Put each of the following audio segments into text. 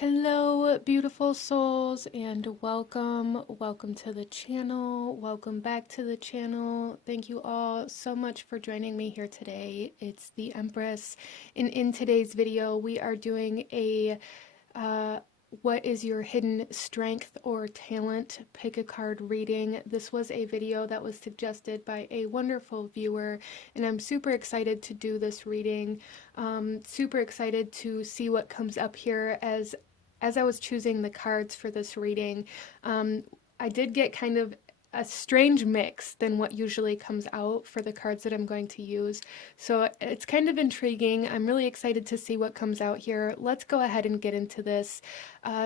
Hello, beautiful souls, and welcome to the channel. Welcome back to the channel. Thank you all so much for joining me here today. It's the Empress, and in today's video, we are doing a what is your hidden strength or talent? Pick a card reading. This was a video that was suggested by a wonderful viewer, and I'm super excited to do this reading. Super excited to see what comes up here as I was choosing the cards for this reading. I did get kind of a strange mix than what usually comes out for the cards that I'm going to use. So it's kind of intriguing. I'm really excited to see what comes out here. Let's go ahead and get into this.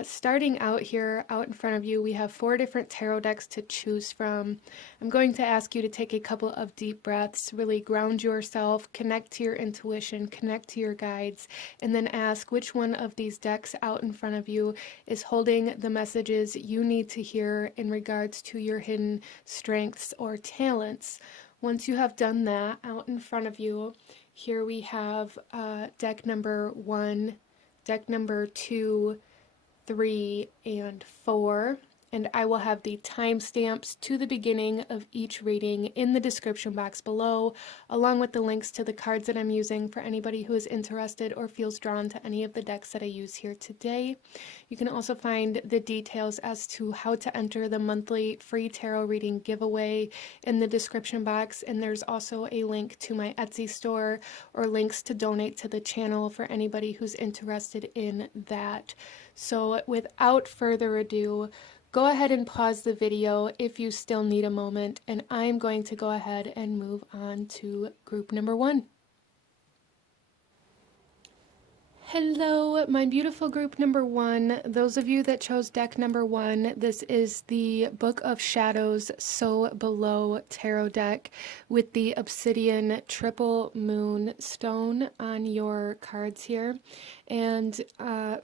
Starting out here, out in front of you, we have 4 different tarot decks to choose from. I'm going to ask you to take a couple of deep breaths, really ground yourself, connect to your intuition, connect to your guides, and then ask which one of these decks out in front of you is holding the messages you need to hear in regards to your hidden strengths or talents. Once you have done that out in front of you, here we have deck number 1, deck number 2, 3, and 4. And I will have the timestamps to the beginning of each reading in the description box below, along with the links to the cards that I'm using for anybody who is interested or feels drawn to any of the decks that I use here today. You can also find the details as to how to enter the monthly free tarot reading giveaway in the description box, and there's also a link to my Etsy store or links to donate to the channel for anybody who's interested in that. So without further ado, go ahead and pause the video if you still need a moment, and I'm going to go ahead and move on to group number 1. Hello, my beautiful group number 1. Those of you that chose deck number 1, this is the Book of Shadows So Below tarot deck with the obsidian triple moon stone on your cards here. And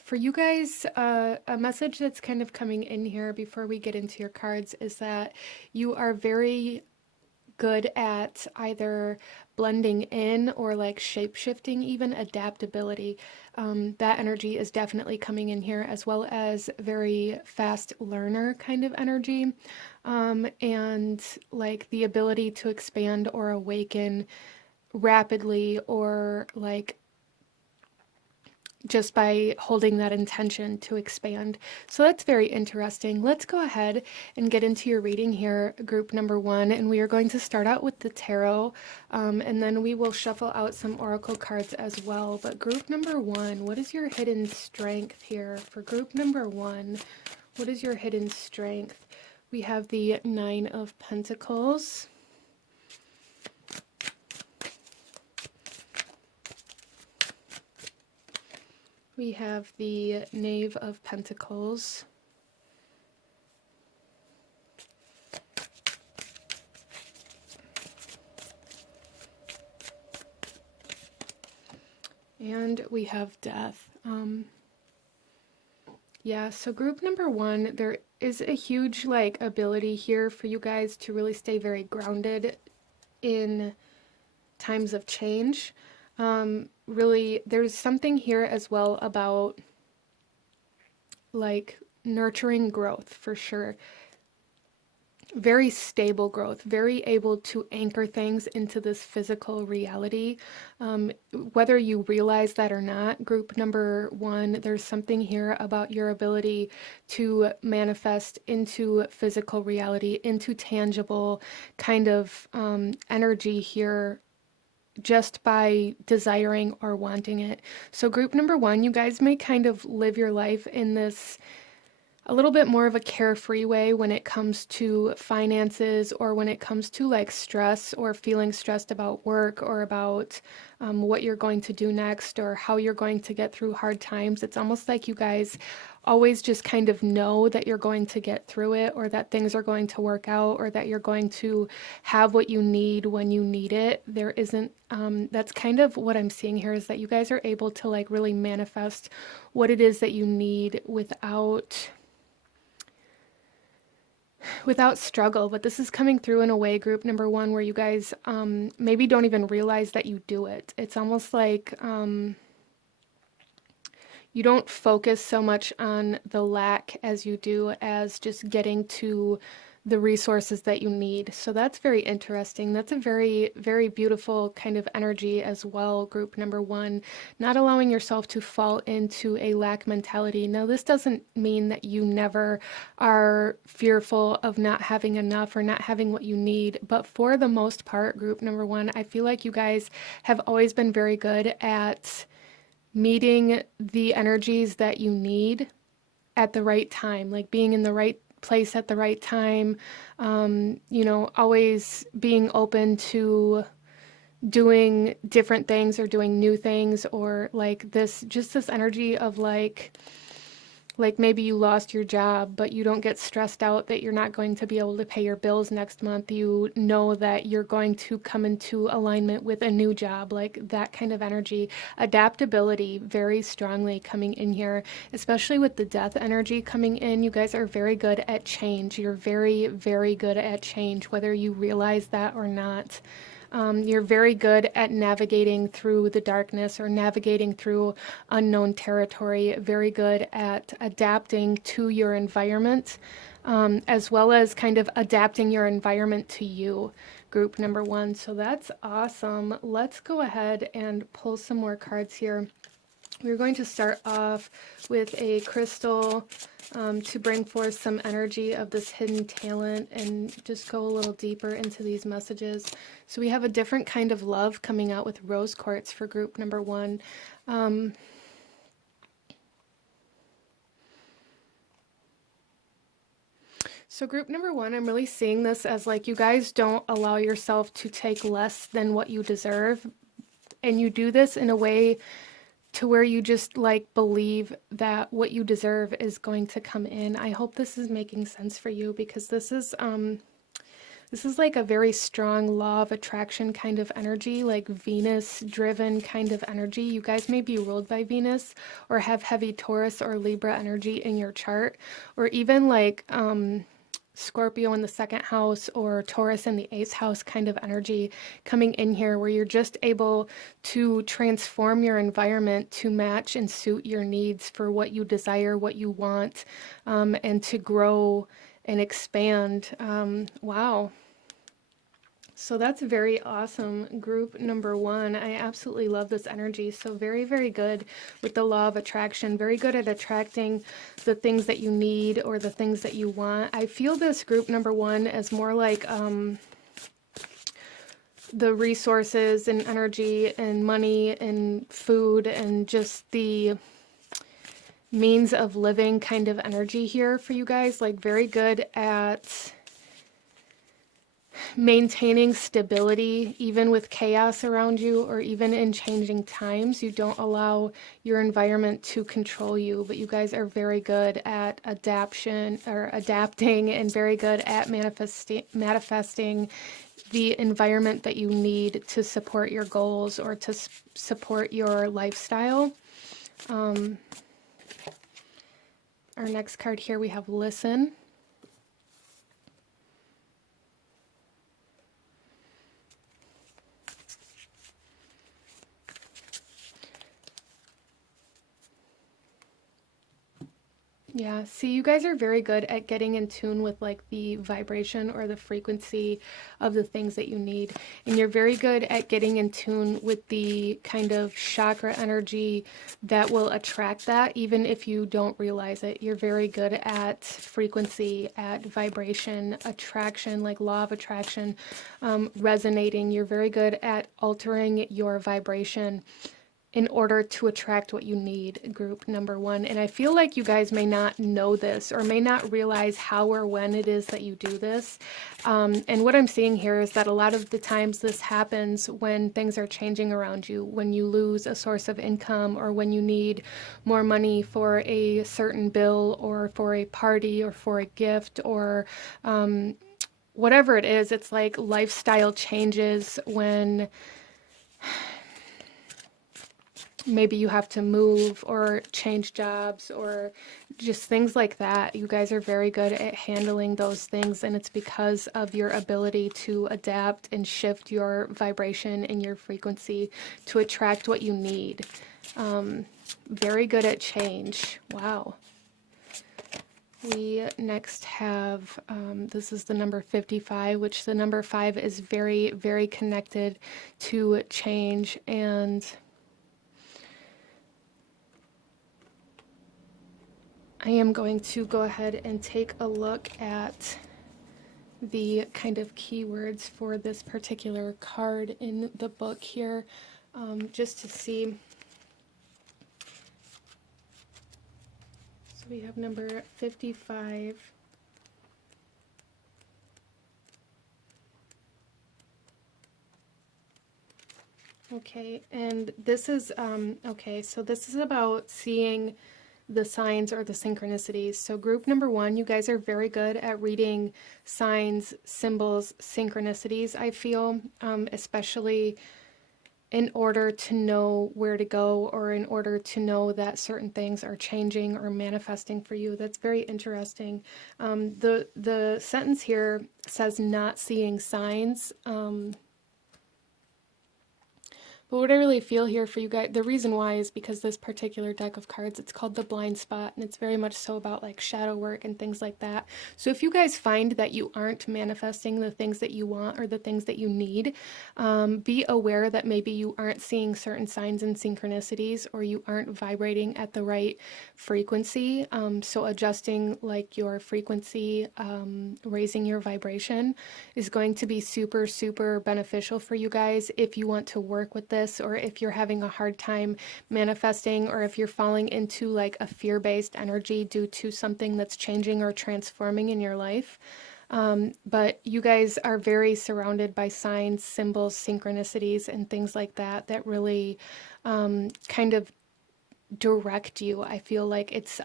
for you guys, a message that's kind of coming in here before we get into your cards is that you are very good at either blending in or like shape-shifting, even adaptability. That energy is definitely coming in here, as well as very fast learner kind of energy, and like the ability to expand or awaken rapidly, or like just by holding that intention to expand. So that's very interesting. Let's go ahead and get into your reading here, group number 1, and we are going to start out with the tarot, and then we will shuffle out some oracle cards as well. But group number 1, what is your hidden strength here? For group number 1, what is your hidden strength? We have the 9 of Pentacles. We have the Knave of Pentacles. And we have Death. Yeah, so group number 1, there is a huge like ability here for you guys to really stay very grounded in times of change. Really, there's something here as well about like nurturing growth for sure. Very stable growth, very able to anchor things into this physical reality. Whether you realize that or not, group number 1, there's something here about your ability to manifest into physical reality, into tangible kind of energy here, just by desiring or wanting it. So group number 1, you guys may kind of live your life in this a little bit more of a carefree way when it comes to finances, or when it comes to like stress or feeling stressed about work, or about what you're going to do next, or how you're going to get through hard times. It's almost like you guys always just kind of know that you're going to get through it, or that things are going to work out, or that you're going to have what you need when you need it. There isn't, that's kind of what I'm seeing here, is that you guys are able to like really manifest what it is that you need without struggle. But this is coming through in a way, group number 1, where you guys maybe don't even realize that you do it. It's almost like you don't focus so much on the lack as you do as just getting to the resources that you need. So that's very interesting. That's a very, very beautiful kind of energy as well, group number one. Not allowing yourself to fall into a lack mentality. Now, this doesn't mean that you never are fearful of not having enough or not having what you need, but for the most part, group number one, I feel like you guys have always been very good at meeting the energies that you need at the right time, like being in the right place at the right time, always being open to doing different things or doing new things, or like this energy of like maybe you lost your job, but you don't get stressed out that you're not going to be able to pay your bills next month. You know that you're going to come into alignment with a new job, like that kind of energy. Adaptability very strongly coming in here, especially with the death energy coming in. You guys are very good at change. You're very, very good at change, whether you realize that or not. You're very good at navigating through the darkness or navigating through unknown territory, very good at adapting to your environment, as well as kind of adapting your environment to you, group number one. So that's awesome. Let's go ahead and pull some more cards here. We're going to start off with a crystal to bring forth some energy of this hidden talent and just go a little deeper into these messages. So we have a different kind of love coming out with rose quartz for group number one. So group number one, I'm really seeing this as like you guys don't allow yourself to take less than what you deserve. And you do this in a way to where you just like believe that what you deserve is going to come in. I hope this is making sense for you, because this is like a very strong law of attraction kind of energy, like Venus driven kind of energy. You guys may be ruled by Venus or have heavy Taurus or Libra energy in your chart, or even like Scorpio in the second house or Taurus in the eighth house kind of energy coming in here, where you're just able to transform your environment to match and suit your needs for what you desire, what you want, and to grow and expand. Wow. So that's very awesome, group number one. I absolutely love this energy. So very, very good with the law of attraction. Very good at attracting the things that you need or the things that you want. I feel this group number one as more like the resources and energy and money and food and just the means of living kind of energy here for you guys. Like very good at maintaining stability even with chaos around you, or even in changing times. You don't allow your environment to control you, but you guys are very good at adapting and very good at manifesting the environment that you need to support your goals or to support your lifestyle. Our next card here, we have listen. Yeah, see, you guys are very good at getting in tune with like the vibration or the frequency of the things that you need. And you're very good at getting in tune with the kind of chakra energy that will attract that, even if you don't realize it. You're very good at frequency, at vibration, attraction, like law of attraction, resonating. You're very good at altering your vibration in order to attract what you need, group number one. And I feel like you guys may not know this or may not realize how or when it is that you do this. And what I'm seeing here is that a lot of the times this happens when things are changing around you, when you lose a source of income, or when you need more money for a certain bill or for a party or for a gift, or whatever it is. It's like lifestyle changes when maybe you have to move or change jobs or just things like that. You guys are very good at handling those things, and it's because of your ability to adapt and shift your vibration and your frequency to attract what you need. Very good at change. Wow. We next have, this is the number 55, which the number 5 is very, very connected to change. And I am going to go ahead and take a look at the kind of keywords for this particular card in the book here, just to see. So we have number 55. Okay, and this is, okay, so this is about seeing the signs or the synchronicities. So group number 1, you guys are very good at reading signs, symbols, synchronicities, I feel, especially in order to know where to go or in order to know that certain things are changing or manifesting for you. That's very interesting. The sentence here says not seeing signs. But what I really feel here for you guys, the reason why is because this particular deck of cards, it's called the blind spot, and it's very much so about like shadow work and things like that. So if you guys find that you aren't manifesting the things that you want or the things that you need, be aware that maybe you aren't seeing certain signs and synchronicities, or you aren't vibrating at the right frequency. So adjusting like your frequency, raising your vibration is going to be super, super beneficial for you guys if you want to work with this, or if you're having a hard time manifesting, or if you're falling into like a fear-based energy due to something that's changing or transforming in your life. But you guys are very surrounded by signs, symbols, synchronicities, and things like that that really kind of direct you. I feel like it's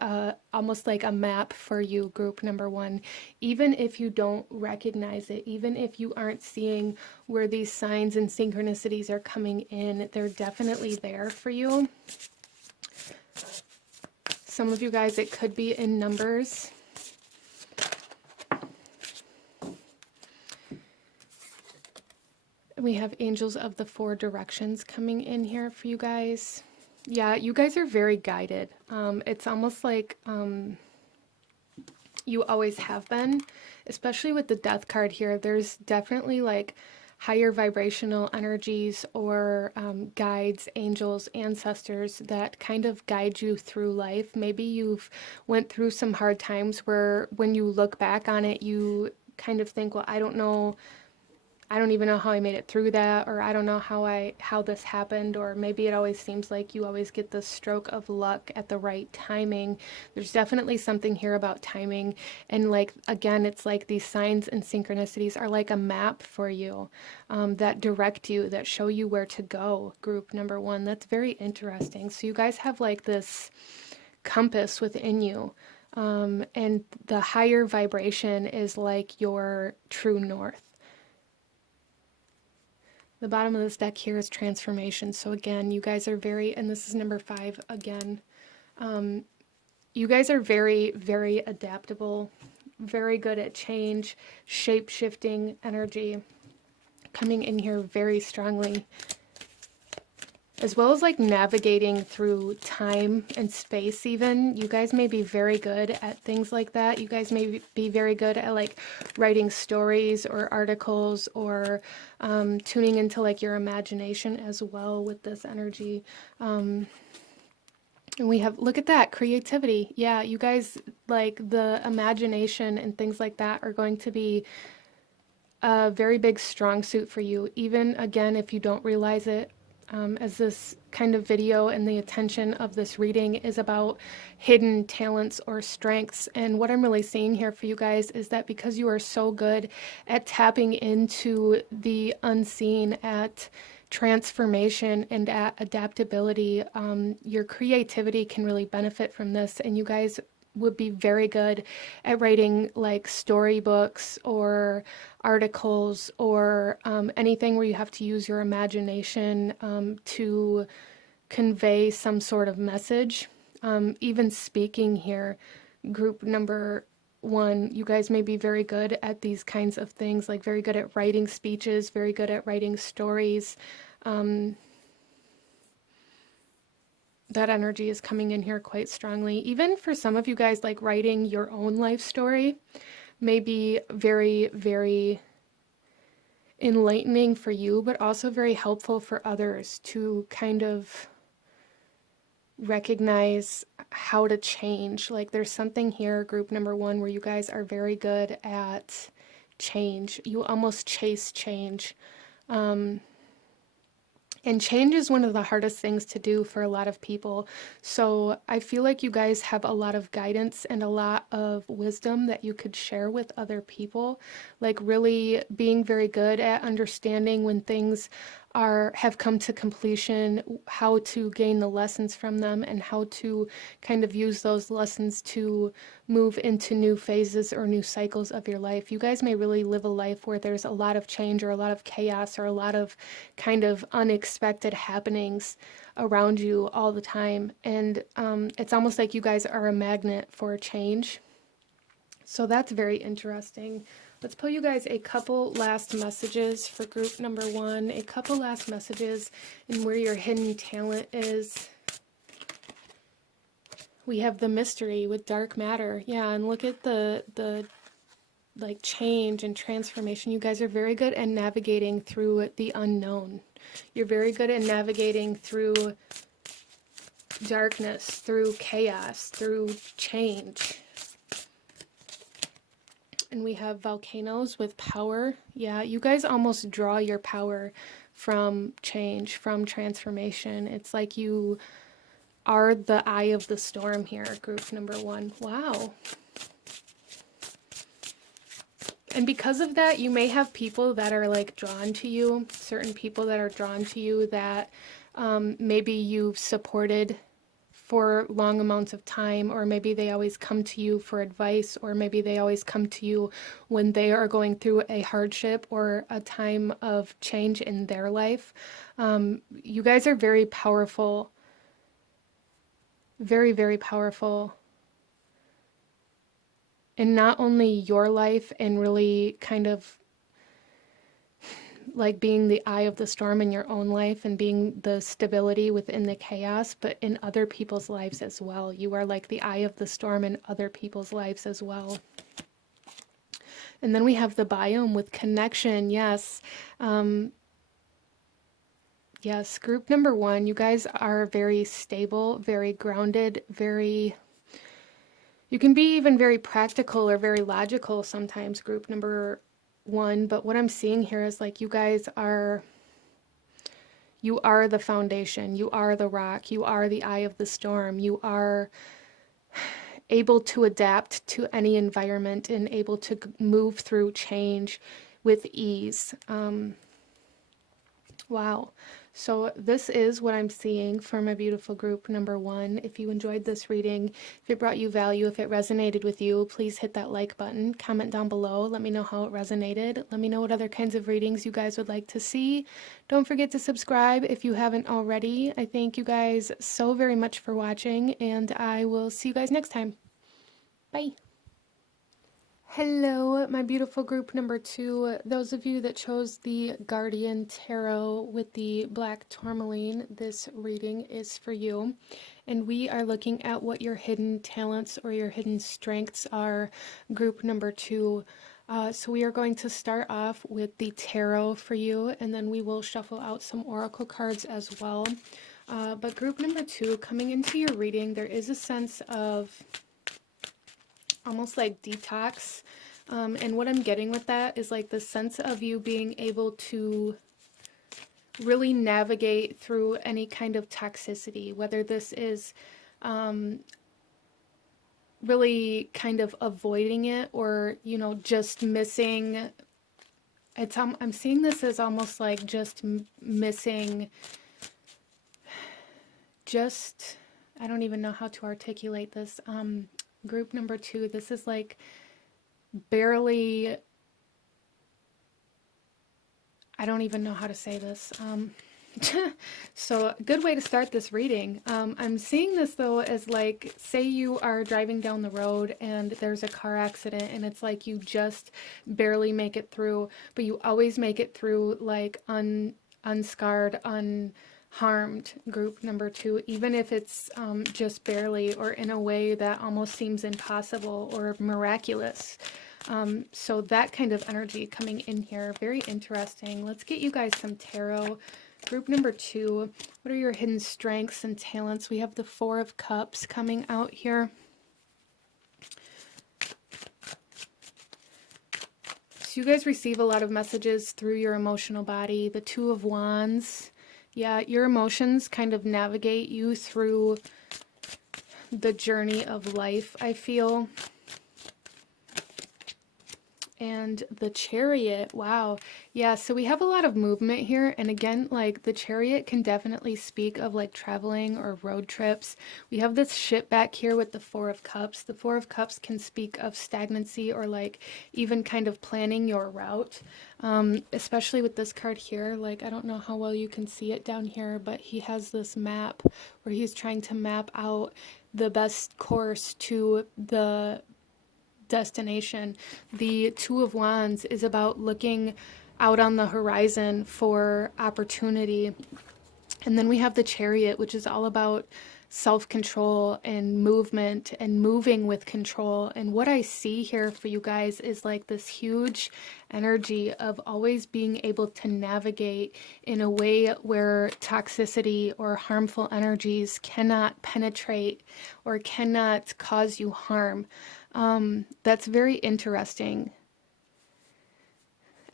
almost like a map for you, group number 1. Even if you don't recognize it, even if you aren't seeing where these signs and synchronicities are coming in, they're definitely there for you. Some of you guys, it could be in numbers. We have angels of the 4 directions coming in here for you guys. Yeah, you guys are very guided. It's almost like you always have been, especially with the death card here. There's definitely like higher vibrational energies or guides, angels, ancestors that kind of guide you through life. Maybe you've went through some hard times where when you look back on it, you kind of think, well, I don't even know how I made it through that, or I don't know how this happened, or maybe it always seems like you always get the stroke of luck at the right timing. There's definitely something here about timing, and like again, it's like these signs and synchronicities are like a map for you, that direct you, that show you where to go. Group number 1, that's very interesting. So you guys have like this compass within you, and the higher vibration is like your true north. The bottom of this deck here is transformation. So again, you guys are very, and this is number 5 again. You guys are very, very adaptable, very good at change, shape-shifting energy coming in here very strongly, as well as like navigating through time and space even. You guys may be very good at things like that. You guys may be very good at like writing stories or articles, or tuning into like your imagination as well with this energy. And we have, look at that, creativity. Yeah, you guys, like the imagination and things like that are going to be a very big strong suit for you, even again if you don't realize it. As this kind of video and the attention of this reading is about hidden talents or strengths. And what I'm really seeing here for you guys is that because you are so good at tapping into the unseen, at transformation and at adaptability, your creativity can really benefit from this. And you guys would be very good at writing like storybooks or articles, or anything where you have to use your imagination to convey some sort of message. Even speaking here, group number 1, you guys may be very good at these kinds of things, like very good at writing speeches, very good at writing stories. that energy is coming in here quite strongly. Even for some of you guys, like writing your own life story may be very, very enlightening for you, but also very helpful for others to kind of recognize how to change. Like there's something here, group number one, where you guys are very good at change. You almost chase change. And change is one of the hardest things to do for a lot of people. So I feel like you guys have a lot of guidance and a lot of wisdom that you could share with other people. Like really being very good at understanding when things have come to completion, how to gain the lessons from them, and how to kind of use those lessons to move into new phases or new cycles of your life. You guys may really live a life where there's a lot of change or a lot of chaos or a lot of kind of unexpected happenings around you all the time. And it's almost like you guys are a magnet for change. So that's very interesting. Let's pull you guys a couple last messages for group number one, a couple last messages and where your hidden talent is. We have the mystery with dark matter. Yeah, and look at the like change and transformation. You guys are very good at navigating through the unknown. You're very good at navigating through darkness, through chaos, through change. And we have volcanoes with power. Yeah, you guys almost draw your power from change, from transformation. It's like you are the eye of the storm here, group number one. Wow. And because of that, you may have people that are like drawn to you, certain people that are drawn to you that maybe you've supported for long amounts of time, or maybe they always come to you for advice, or maybe they always come to you when they are going through a hardship or a time of change in their life. You guys are very powerful, very, very powerful in not only your life and really kind of like being the eye of the storm in your own life and being the stability within the chaos, but in other people's lives as well. You are like the eye of the storm in other people's lives as well. And then we have the biome with connection. Yes. Yes, group number one, you guys are very stable, very grounded, very... You can be even very practical or very logical sometimes, group number one, but what I'm seeing here is like you guys are... You are the foundation, you are the rock, you are the eye of the storm, you are able to adapt to any environment and able to move through change with ease. Wow. So this is what I'm seeing for my beautiful group number one. If you enjoyed this reading, if it brought you value, if it resonated with you, please hit that like button, comment down below, let me know how it resonated. Let me know what other kinds of readings you guys would like to see. Don't forget to subscribe if you haven't already. I thank you guys so very much for watching, and I will see you guys next time. Bye. Hello, my beautiful group number two. Those of you that chose the Guardian Tarot with the black tourmaline, this reading is for you. And we are looking at what your hidden talents or your hidden strengths are, group number two. So we are going to start off with the tarot for you, and then we will shuffle out some oracle cards as well. But group number two, coming into your reading, there is a sense of almost like detox. And what I'm getting with that is like the sense of you being able to really navigate through any kind of toxicity, whether this is really kind of avoiding it or, you know, just missing. I'm seeing this as almost like just missing, just, I don't even know how to articulate this. Group number two, this is like barely, I don't even know how to say this. So a good way to start this reading. I'm seeing this though as like, say you are driving down the road and there's a car accident and it's like you just barely make it through, but you always make it through like unscarred, harmed, group number 2, even if it's just barely or in a way that almost seems impossible or miraculous. So that kind of energy coming in here, very interesting. Let's get you guys some tarot. Group number 2, what are your hidden strengths and talents? We have the Four of Cups coming out here. So you guys receive a lot of messages through your emotional body. The Two of Wands. Yeah, your emotions kind of navigate you through the journey of life, I feel. And the Chariot, wow. Yeah, so we have a lot of movement here. And again, like the Chariot can definitely speak of like traveling or road trips. We have this ship back here with the Four of Cups. The Four of Cups can speak of stagnancy or like even kind of planning your route. Especially with this card here. Like, I don't know how well you can see it down here, but he has this map where he's trying to map out the best course to the destination. The Two of Wands is about looking out on the horizon for opportunity. And then we have the Chariot, which is all about self-control and movement and moving with control. And what I see here for you guys is like this huge energy of always being able to navigate in a way where toxicity or harmful energies cannot penetrate or cannot cause you harm. That's very interesting.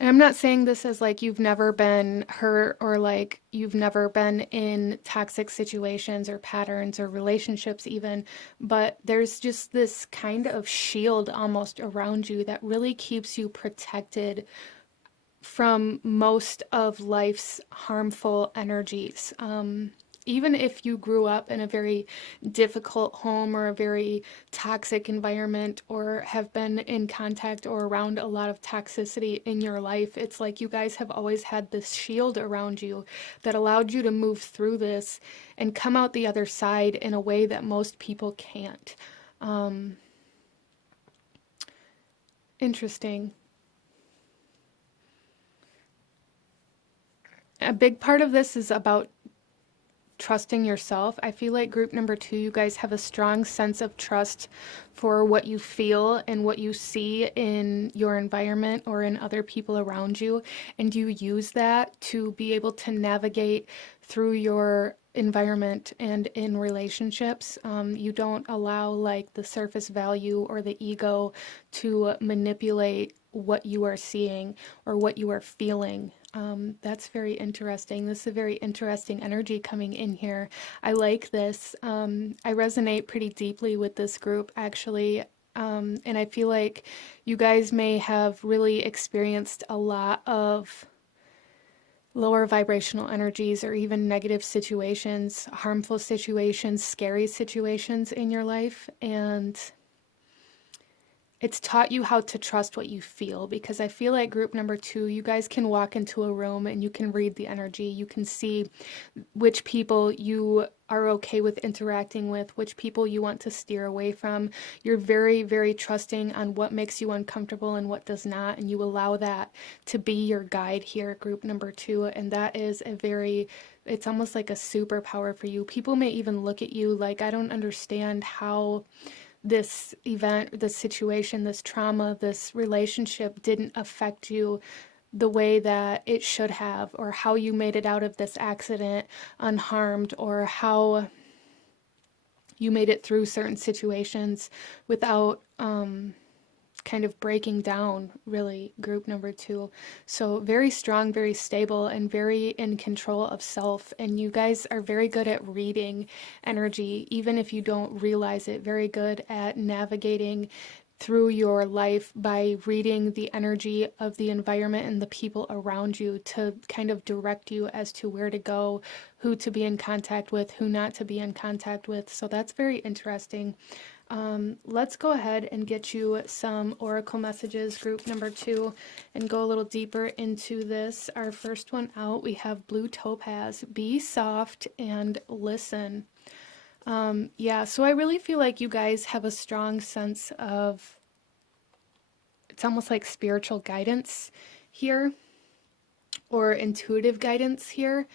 And I'm not saying this as like you've never been hurt or like you've never been in toxic situations or patterns or relationships even, but there's just this kind of shield almost around you that really keeps you protected from most of life's harmful energies. Even if you grew up in a very difficult home or a very toxic environment or have been in contact or around a lot of toxicity in your life, it's like you guys have always had this shield around you that allowed you to move through this and come out the other side in a way that most people can't. Interesting. A big part of this is about trusting yourself. I feel like group number 2, you guys have a strong sense of trust for what you feel and what you see in your environment or in other people around you. And you use that to be able to navigate through your environment and in relationships. You don't allow like the surface value or the ego to manipulate what you are seeing or what you are feeling. That's very interesting. This is a very interesting energy coming in here. I like this. I resonate pretty deeply with this group, actually. And I feel like you guys may have really experienced a lot of lower vibrational energies or even negative situations, harmful situations, scary situations in your life. And it's taught you how to trust what you feel, because I feel like group number 2, you guys can walk into a room and you can read the energy. You can see which people you are okay with interacting with, which people you want to steer away from. You're very, very trusting on what makes you uncomfortable and what does not, and you allow that to be your guide here, group number 2, and that is it's almost like a superpower for you. People may even look at you like, I don't understand how this event, this situation, this trauma, this relationship didn't affect you the way that it should have, or how you made it out of this accident unharmed, or how you made it through certain situations without kind of breaking down, really, group number 2. So very strong, very stable, and very in control of self. And you guys are very good at reading energy, even if you don't realize it. Very good at navigating through your life by reading the energy of the environment and the people around you to kind of direct you as to where to go, who to be in contact with, who not to be in contact with. So that's very interesting. Let's go ahead and get you some oracle messages, group number 2, and go a little deeper into this. Our first one out, we have Blue Topaz. Be soft and listen. Yeah, so I really feel like you guys have a strong sense of, it's almost like spiritual guidance here, or intuitive guidance here.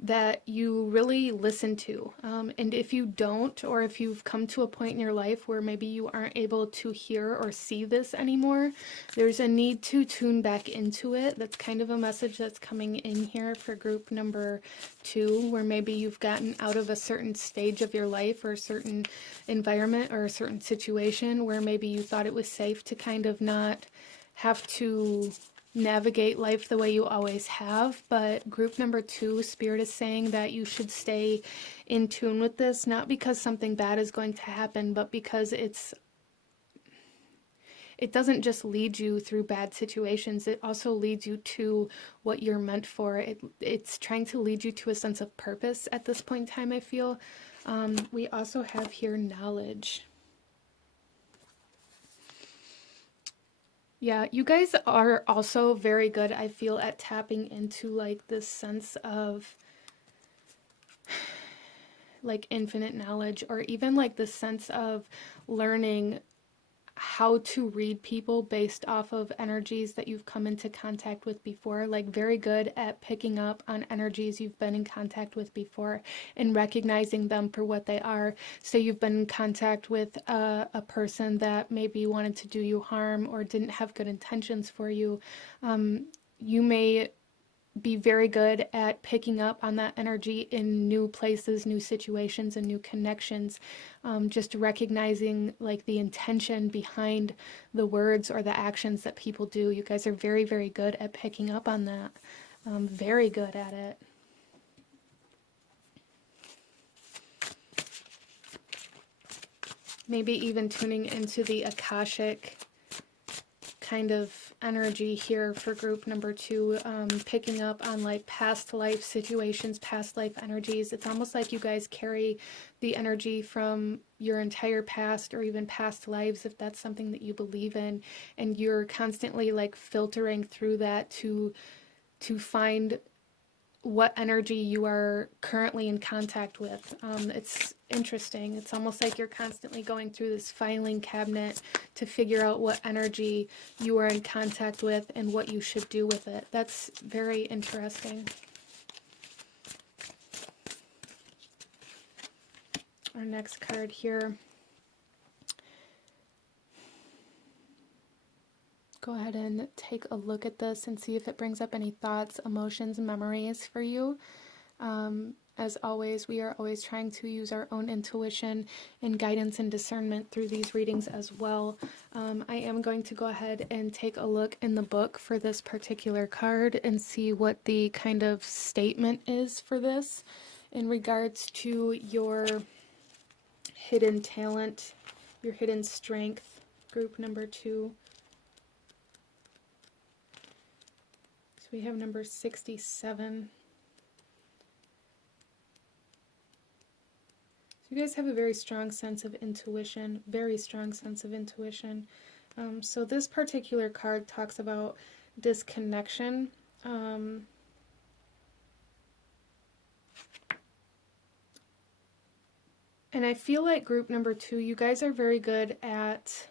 that you really listen to. And if you don't, or if you've come to a point in your life where maybe you aren't able to hear or see this anymore, there's a need to tune back into it. That's kind of a message that's coming in here for group number 2, where maybe you've gotten out of a certain stage of your life or a certain environment or a certain situation where maybe you thought it was safe to kind of not have to navigate life the way you always have. But group number 2, Spirit is saying that you should stay in tune with this, not because something bad is going to happen, but because it doesn't just lead you through bad situations, it also leads you to what you're meant for. It's trying to lead you to a sense of purpose at this point in time, I feel. We also have here knowledge. Yeah, you guys are also very good, I feel, at tapping into like this sense of like infinite knowledge, or even like the sense of learning how to read people based off of energies that you've come into contact with before. Like very good at picking up on energies you've been in contact with before and recognizing them for what they are. So you've been in contact with a person that maybe wanted to do you harm or didn't have good intentions for you. You may be very good at picking up on that energy in new places, new situations, and new connections. Just recognizing like the intention behind the words or the actions that people do. You guys are very, very good at picking up on that. Very good at it. Maybe even tuning into the Akashic kind of energy here for group number 2, picking up on like past life situations, past life energies. It's almost like you guys carry the energy from your entire past or even past lives, if that's something that you believe in, and you're constantly like filtering through that to find what energy you are currently in contact with. It's interesting. It's almost like you're constantly going through this filing cabinet to figure out what energy you are in contact with and what you should do with it. That's very interesting. Our next card here. Go ahead and take a look at this and see if it brings up any thoughts, emotions, memories for you. As always, we are always trying to use our own intuition and guidance and discernment through these readings as well. I am going to go ahead and take a look in the book for this particular card and see what the kind of statement is for this in regards to your hidden talent, your hidden strength, group number 2. So we have number 67. So you guys have a very strong sense of intuition, very strong sense of intuition. So this particular card talks about disconnection. And I feel like group number 2, you guys are very good at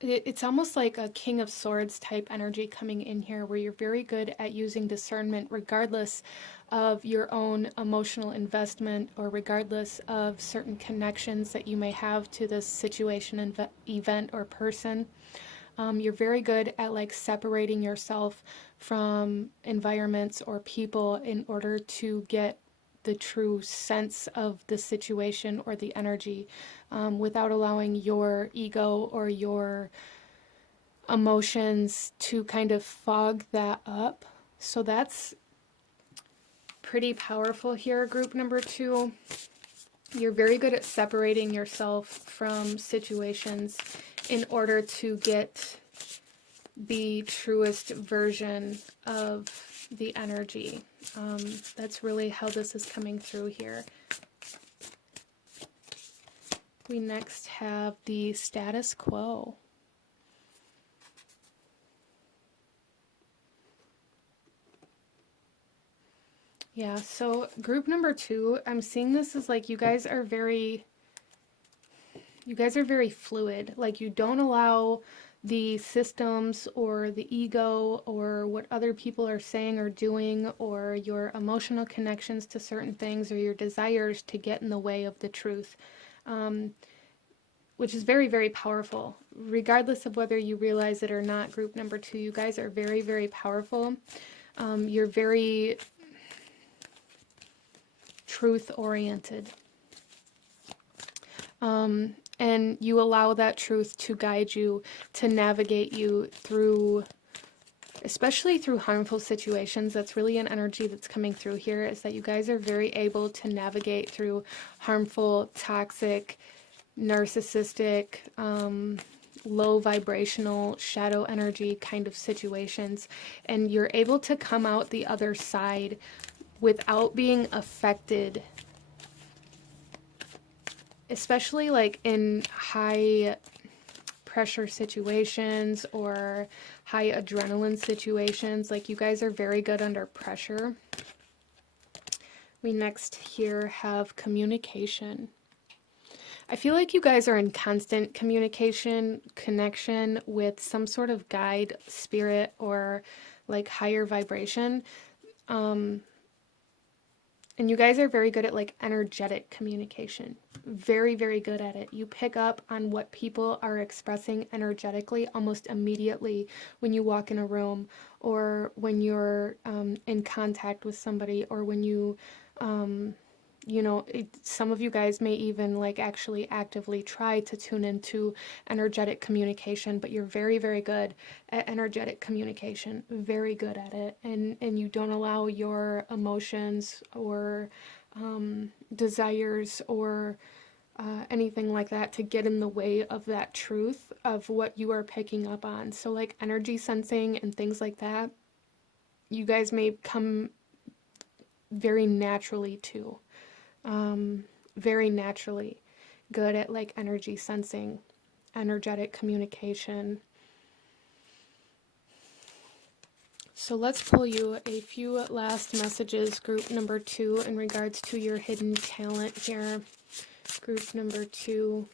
it's almost like a King of Swords type energy coming in here, where you're very good at using discernment regardless of your own emotional investment or regardless of certain connections that you may have to this situation, event, or person. You're very good at like separating yourself from environments or people in order to get the true sense of the situation or the energy, without allowing your ego or your emotions to kind of fog that up. So that's pretty powerful here, group number 2. You're very good at separating yourself from situations in order to get the truest version of the energy. That's really how this is coming through here. We next have the status quo. Yeah, so group number 2, I'm seeing this as like you guys are very fluid. Like you don't allow the systems or the ego or what other people are saying or doing, or your emotional connections to certain things, or your desires to get in the way of the truth, which is very, very powerful. Regardless of whether you realize it or not, group number 2, you guys are very, very powerful. You're very truth-oriented. And you allow that truth to guide you, to navigate you through, especially through harmful situations. That's really an energy that's coming through here, is that you guys are very able to navigate through harmful, toxic, narcissistic, low vibrational, shadow energy kind of situations. And you're able to come out the other side without being affected, especially like in high pressure situations or high adrenaline situations. Like, you guys are very good under pressure. We next here have communication. I feel like you guys are in constant communication, connection with some sort of guide, spirit, or like higher vibration. And you guys are very good at like energetic communication. Very, very good at it. You pick up on what people are expressing energetically almost immediately when you walk in a room, or when you're in contact with somebody, or when you, some of you guys may even like actually actively try to tune into energetic communication, but you're very, very good at energetic communication, very good at it. And you don't allow your emotions or desires or anything like that to get in the way of that truth of what you are picking up on. So like energy sensing and things like that, you guys may come very naturally to. Very naturally good at like energy sensing, energetic communication. So let's pull you a few last messages, group number 2, in regards to your hidden talent here. Group number 2.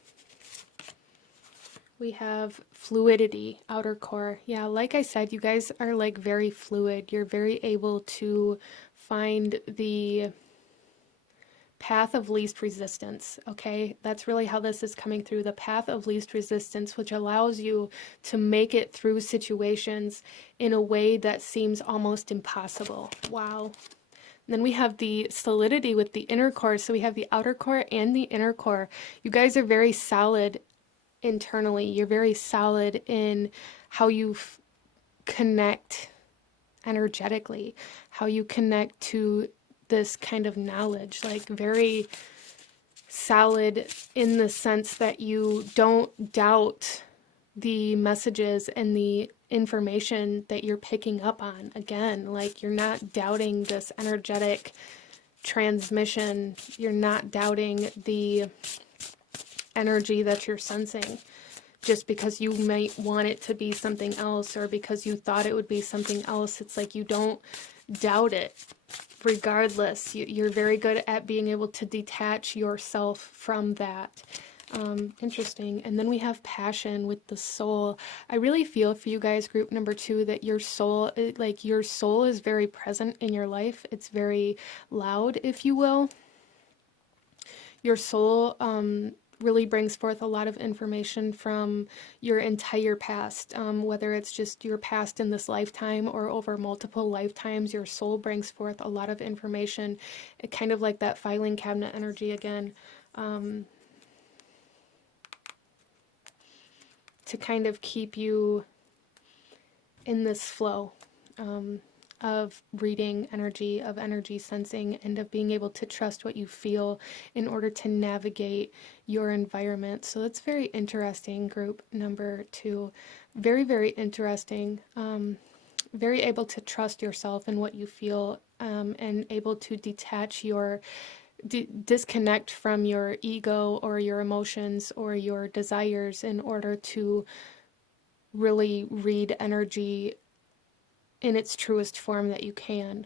We have fluidity, outer core. Yeah, like I said, you guys are like very fluid. You're very able to find the path of least resistance, okay? That's really how this is coming through, the path of least resistance, which allows you to make it through situations in a way that seems almost impossible. Wow. And then we have the solidity with the inner core. So we have the outer core and the inner core. You guys are very solid internally. You're very solid in how you connect energetically, how you connect to this kind of knowledge, like very solid in the sense that you don't doubt the messages and the information that you're picking up on. Again, like you're not doubting this energetic transmission. You're not doubting the energy that you're sensing just because you might want it to be something else, or because you thought it would be something else. It's like you don't doubt it. Regardless, you're very good at being able to detach yourself from that. Interesting. And then we have passion with the soul. I really feel for you guys, group number 2, that your soul, like your soul is very present in your life. It's very loud, if you will. Your soul really brings forth a lot of information from your entire past, whether it's just your past in this lifetime or over multiple lifetimes. Your soul brings forth a lot of information, kind of like that filing cabinet energy again, to kind of keep you in this flow of reading energy, of energy sensing, and of being able to trust what you feel in order to navigate your environment. So that's very interesting, group number 2. Very, very interesting. Very able to trust yourself and what you feel, and able to detach your disconnect from your ego or your emotions or your desires in order to really read energy in its truest form that you can.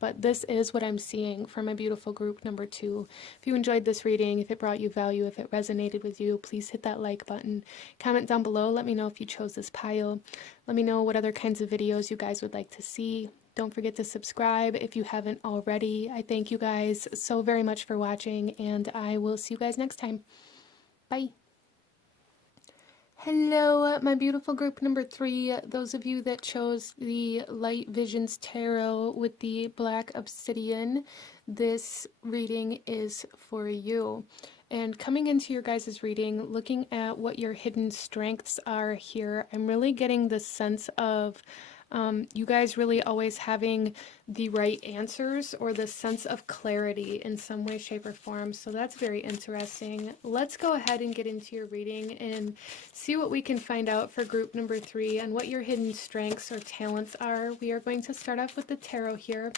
but this is what I'm seeing for my beautiful group number 2. If you enjoyed this reading, if it brought you value, if it resonated with you, please hit that like button. Comment down below. Let me know if you chose this pile. Let me know what other kinds of videos you guys would like to see. Don't forget to subscribe if you haven't already. I thank you guys so very much for watching, and I will see you guys next time. Bye. Hello, my beautiful group number 3. Those of you that chose the Light Visions Tarot with the Black Obsidian, this reading is for you. And coming into your guys' reading, looking at what your hidden strengths are here, I'm really getting the sense of you guys really always having the right answers or the sense of clarity in some way, shape, or form. So that's very interesting. Let's go ahead and get into your reading and see what we can find out for group number 3 and what your hidden strengths or talents are. We are going to start off with the tarot here,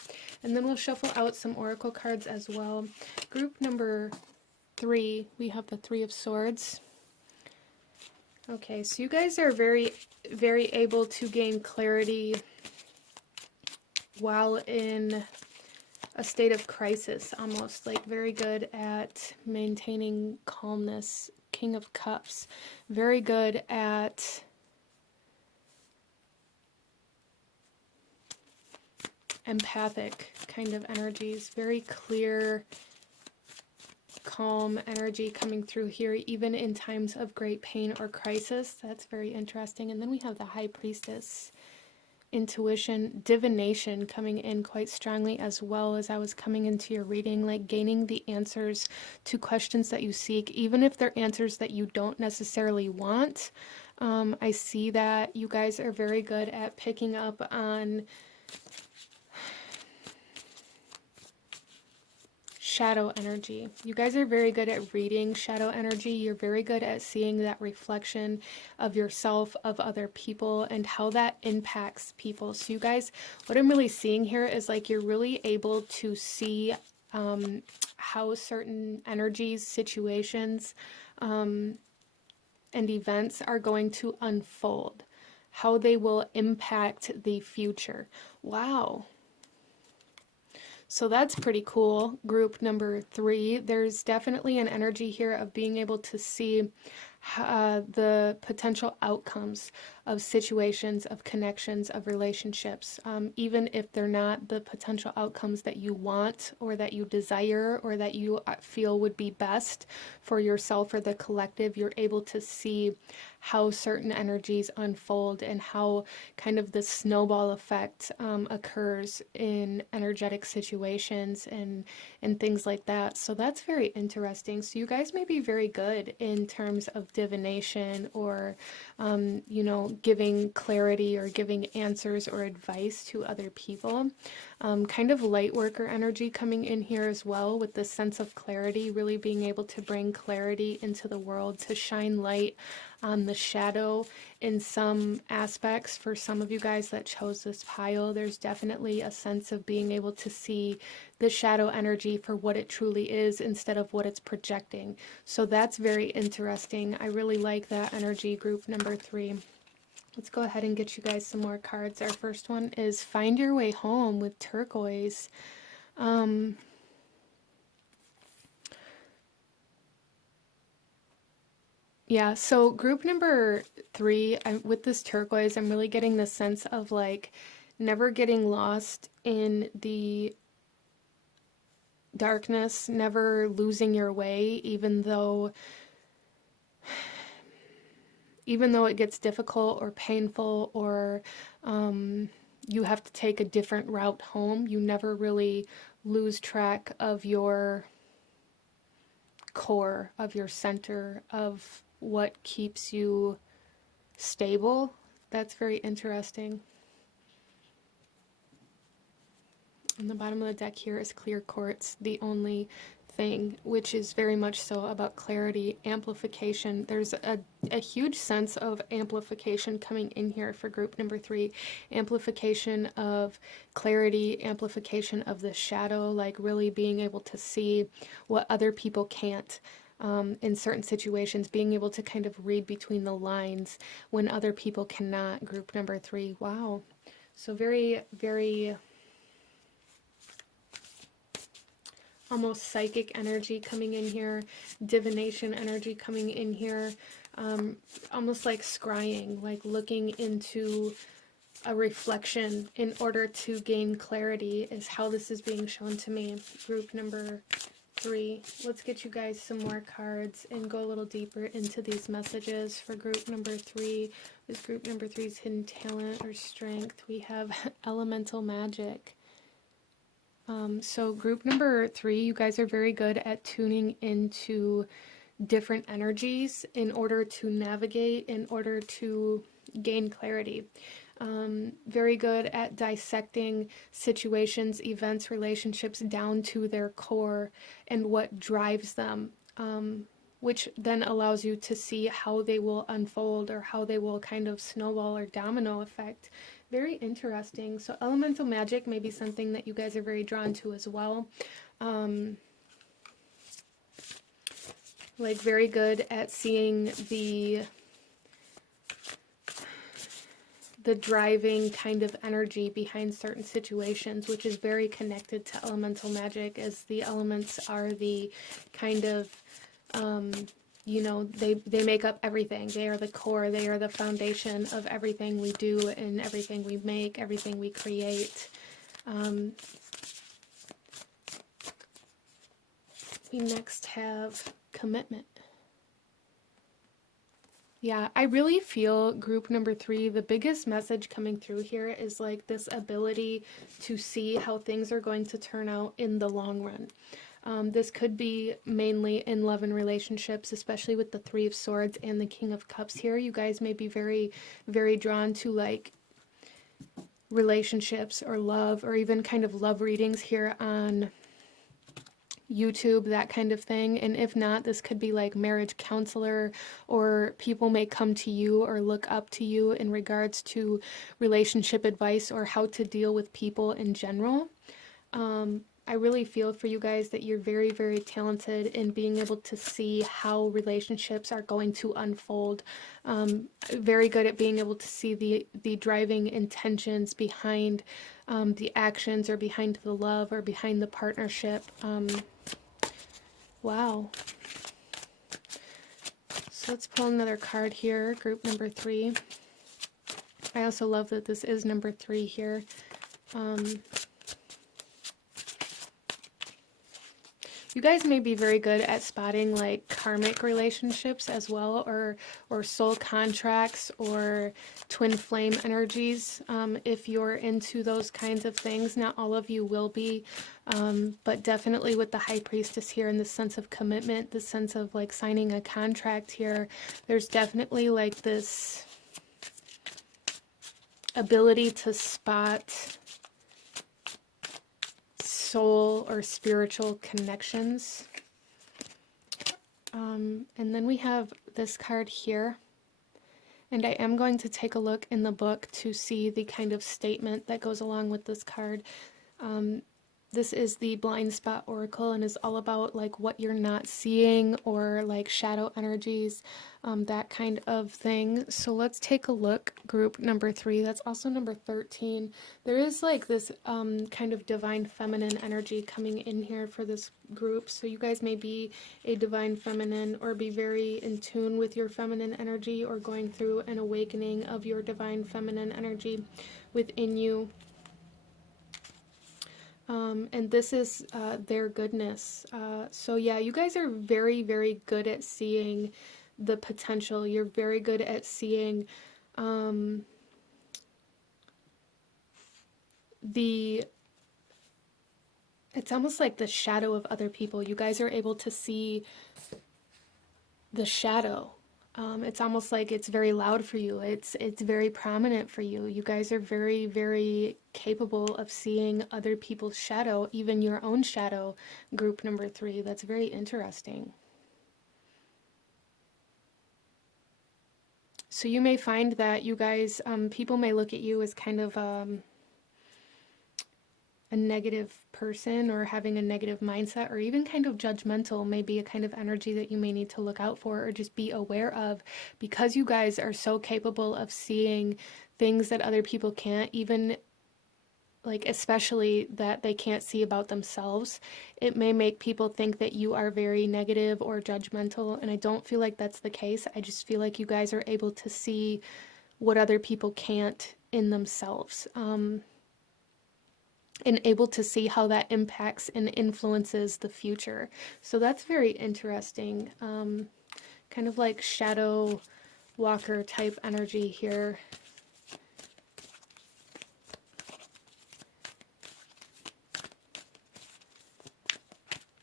and then we'll shuffle out some oracle cards as well. Group number 3, we have the 3 of Swords. Okay, so you guys are very, very able to gain clarity while in a state of crisis, almost, like very good at maintaining calmness. King of Cups, very good at empathic kind of energies, very clear, calm energy coming through here, even in times of great pain or crisis. That's very interesting. And then we have the High Priestess, intuition, divination coming in quite strongly as well as I was coming into your reading, like gaining the answers to questions that you seek, even if they're answers that you don't necessarily want. I see that you guys are very good at picking up on shadow energy. You guys are very good at reading shadow energy. You're very good at seeing that reflection of yourself, of other people, and how that impacts people. So you guys, what I'm really seeing here is like you're really able to see how certain energies, situations, and events are going to unfold, how they will impact the future. Wow. So that's pretty cool. Group number 3, there's definitely an energy here of being able to see the potential outcomes of situations, of connections, of relationships, even if they're not the potential outcomes that you want or that you desire or that you feel would be best for yourself or the collective. You're able to see how certain energies unfold and how kind of the snowball effect occurs in energetic situations and things like that. So that's very interesting. So you guys may be very good in terms of divination or you know, giving clarity or giving answers or advice to other people. Kind of light worker energy coming in here as well, with this sense of clarity, really being able to bring clarity into the world, to shine light on the shadow in some aspects. For some of you guys that chose this pile, there's definitely a sense of being able to see the shadow energy for what it truly is instead of what it's projecting. So that's very interesting. I really like that energy, group number 3. Let's go ahead and get you guys some more cards. Our first one is Find Your Way Home with turquoise. Yeah, so group number 3, with this turquoise, I'm really getting the sense of like never getting lost in the darkness, never losing your way, even though it gets difficult or painful or you have to take a different route home. You never really lose track of your core, of your center, of what keeps you stable. That's very interesting. On the bottom of the deck here is clear quartz, the only thing, which is very much so about clarity, amplification. There's a huge sense of amplification coming in here for group number 3. Amplification of clarity, amplification of the shadow, like really being able to see what other people can't. In certain situations, being able to kind of read between the lines when other people cannot. Group number 3. Wow. So very, very almost psychic energy coming in here, divination energy coming in here, almost like scrying, like looking into a reflection in order to gain clarity is how this is being shown to me. Group number 3. Let's get you guys some more cards and go a little deeper into these messages for group number 3. Is group number 3's hidden talent or strength? We have elemental magic. So group number 3, you guys are very good at tuning into different energies in order to navigate, in order to gain clarity. Very good at dissecting situations, events, relationships down to their core and what drives them, which then allows you to see how they will unfold or how they will kind of snowball or domino effect. Very interesting. So elemental magic may be something that you guys are very drawn to as well. Like very good at seeing the driving kind of energy behind certain situations, which is very connected to elemental magic, as the elements are the kind of, you know, they make up everything. They are the core, they are the foundation of everything we do and everything we make, everything we create. We next have commitment. Yeah, I really feel group number 3, the biggest message coming through here is like this ability to see how things are going to turn out in the long run. This could be mainly in love and relationships, especially with the 3 of Swords and the King of Cups here. You guys may be very, very drawn to like relationships or love, or even kind of love readings here on YouTube, that kind of thing. And if not, this could be like marriage counselor, or people may come to you or look up to you in regards to relationship advice or how to deal with people in general. I really feel for you guys that you're very, very talented in being able to see how relationships are going to unfold. Very good at being able to see the driving intentions behind the actions, or behind the love, or behind the partnership. Wow. So let's pull another card here, group number 3. I also love that this is number 3 here. You guys may be very good at spotting like karmic relationships as well, or soul contracts, or twin flame energies. If you're into those kinds of things, not all of you will be, but definitely with the High Priestess here and the sense of commitment, the sense of like signing a contract here, there's definitely like this ability to spot soul or spiritual connections. And then we have this card here, and I am going to take a look in the book to see the kind of statement that goes along with this card. This is the Blind Spot Oracle, and is all about like what you're not seeing, or like shadow energies, that kind of thing. So let's take a look. Group number 3, that's also number 13. There is like this kind of divine feminine energy coming in here for this group. So you guys may be a divine feminine, or be very in tune with your feminine energy, or going through an awakening of your divine feminine energy within you. And this is their goodness. So yeah, you guys are very, very good at seeing the potential. You're very good at seeing it's almost like the shadow of other people. You guys are able to see the shadow. It's almost like it's very loud for you. It's very prominent for you. You guys are very, very capable of seeing other people's shadow, even your own shadow, group number 3. That's very interesting. So you may find that you guys, people may look at you as kind of a negative person, or having a negative mindset, or even kind of judgmental, may be a kind of energy that you may need to look out for, or just be aware of, because you guys are so capable of seeing things that other people can't, even like especially that they can't see about themselves. It may make people think that you are very negative or judgmental, and I don't feel like that's the case. I just feel like you guys are able to see what other people can't in themselves, and able to see how that impacts and influences the future. So that's very interesting. Kind of like shadow walker type energy here.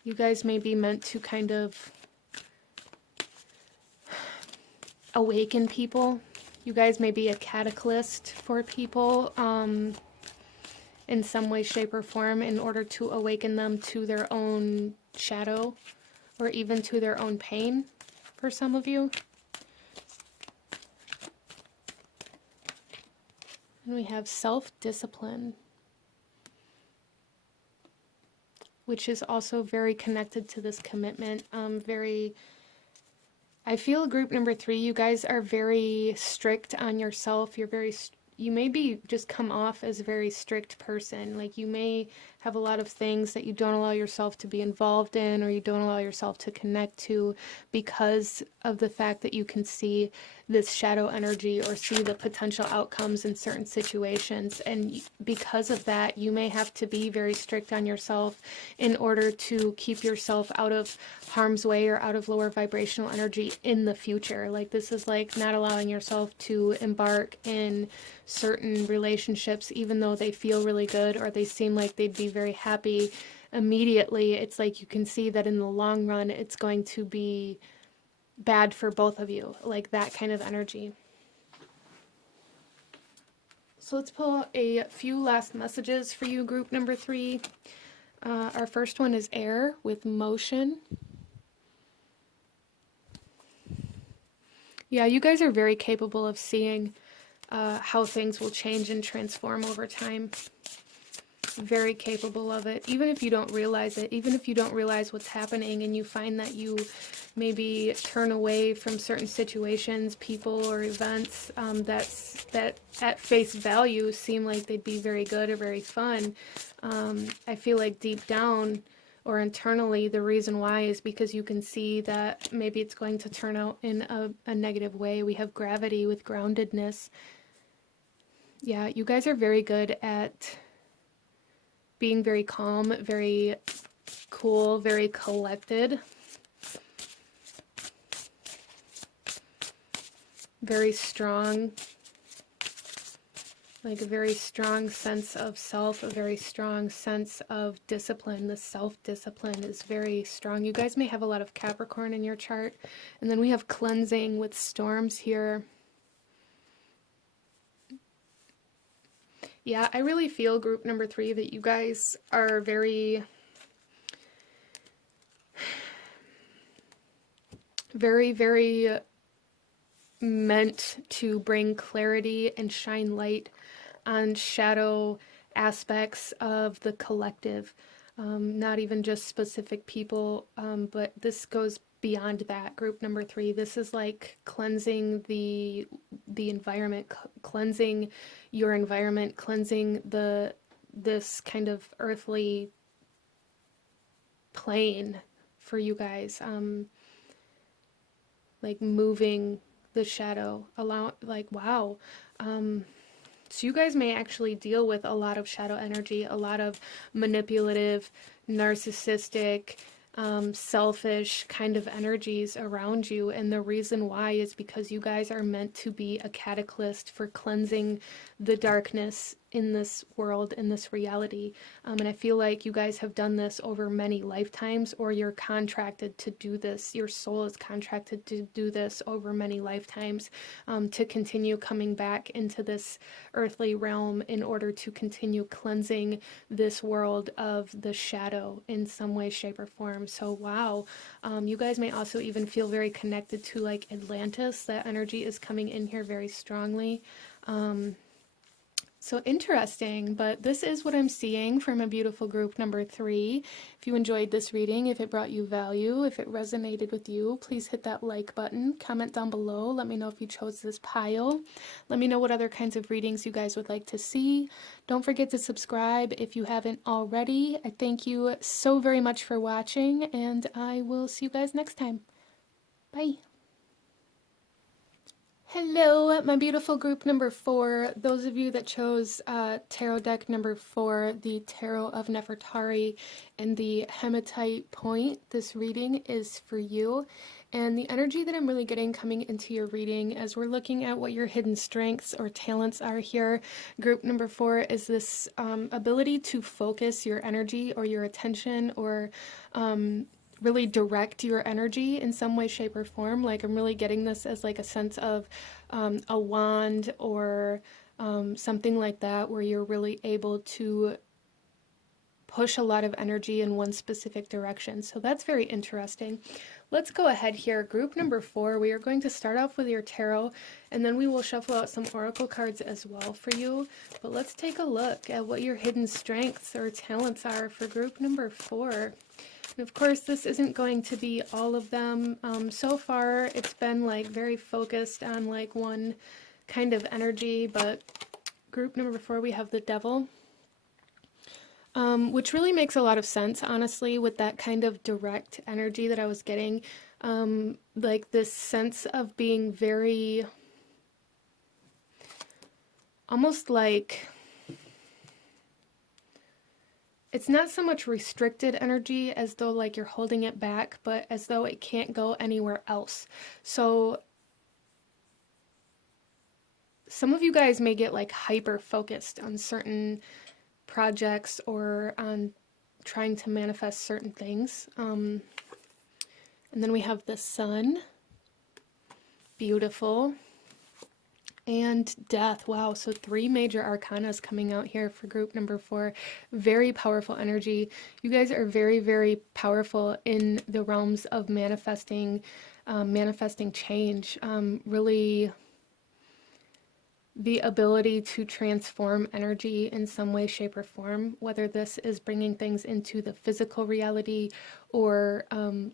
You guys may be meant to kind of awaken people. You guys may be a catalyst for people in some way, shape, or form in order to awaken them to their own shadow or even to their own pain for some of you. And we have self-discipline, which is also very connected to this commitment. I feel group number 3, you guys are very strict on yourself. You may be just come off as a very strict person. Like you may have a lot of things that you don't allow yourself to be involved in, or you don't allow yourself to connect to because of the fact that you can see this shadow energy or see the potential outcomes in certain situations. And because of that, you may have to be very strict on yourself in order to keep yourself out of harm's way or out of lower vibrational energy in the future. Like this is like not allowing yourself to embark in certain relationships even though they feel really good or they seem like they'd be very happy immediately. It's like you can see that in the long run it's going to be bad for both of you, like that kind of energy. So let's pull a few last messages for you, group number 3. Our first one is air with motion. Yeah, you guys are very capable of seeing how things will change and transform over time. Very capable of it, even if you don't realize it, even if you don't realize what's happening and you find that you maybe turn away from certain situations, people, or events that at face value seem like they'd be very good or very fun. I feel like deep down or internally, the reason why is because you can see that maybe it's going to turn out in a negative way. We have gravity with groundedness. Yeah, you guys are very good at being very calm, very cool, very collected, very strong, like a very strong sense of self, a very strong sense of discipline. The self-discipline is very strong. You guys may have a lot of Capricorn in your chart. And then we have cleansing with storms here. Yeah, I really feel, group number 3, that you guys are very, very meant to bring clarity and shine light on shadow aspects of the collective. Not even just specific people, but this goes beyond that, group number 3. This is like cleansing the environment, cleansing your environment, cleansing this kind of earthly plane for you guys, like moving the shadow, wow. So you guys may actually deal with a lot of shadow energy, a lot of manipulative, narcissistic, selfish kind of energies around you. And the reason why is because you guys are meant to be a catalyst for cleansing the darkness in this world, in this reality. And I feel like you guys have done this over many lifetimes, or you're contracted to do this. Your soul is contracted to do this over many lifetimes, to continue coming back into this earthly realm in order to continue cleansing this world of the shadow in some way, shape, or form. So wow, you guys may also even feel very connected to like Atlantis. That energy is coming in here very strongly. So interesting, but this is what I'm seeing from a beautiful group number 3. If you enjoyed this reading, if it brought you value, if it resonated with you, please hit that like button, comment down below, let me know if you chose this pile, let me know what other kinds of readings you guys would like to see. Don't forget to subscribe if you haven't already. I thank you so very much for watching, and I will see you guys next time. Bye. Hello, my beautiful group number 4. Those of you that chose tarot deck number 4, the Tarot of Nefertari and the Hematite Point, this reading is for you. And the energy that I'm really getting coming into your reading as we're looking at what your hidden strengths or talents are here, group number 4 is this ability to focus your energy or your attention or really direct your energy in some way, shape, or form. Like I'm really getting this as like a sense of a wand or something like that, where you're really able to push a lot of energy in one specific direction. So that's very interesting. Let's go ahead here. Group number 4, we are going to start off with your tarot, and then we will shuffle out some oracle cards as well for you. But let's take a look at what your hidden strengths or talents are for group number 4. And of course, this isn't going to be all of them. So far, it's been like very focused on like one kind of energy, but group number 4, we have the Devil, which really makes a lot of sense, honestly, with that kind of direct energy that I was getting. Like this sense of being very, almost like, it's not so much restricted energy as though like you're holding it back, but as though it can't go anywhere else. So some of you guys may get like hyper focused on certain projects or on trying to manifest certain things. And then we have the Sun, beautiful. And Death. Wow, so 3 major arcanas coming out here for group number 4. Very powerful energy. You guys are very, very powerful in the realms of manifesting, manifesting change. Really the ability to transform energy in some way, shape, or form, whether this is bringing things into the physical reality or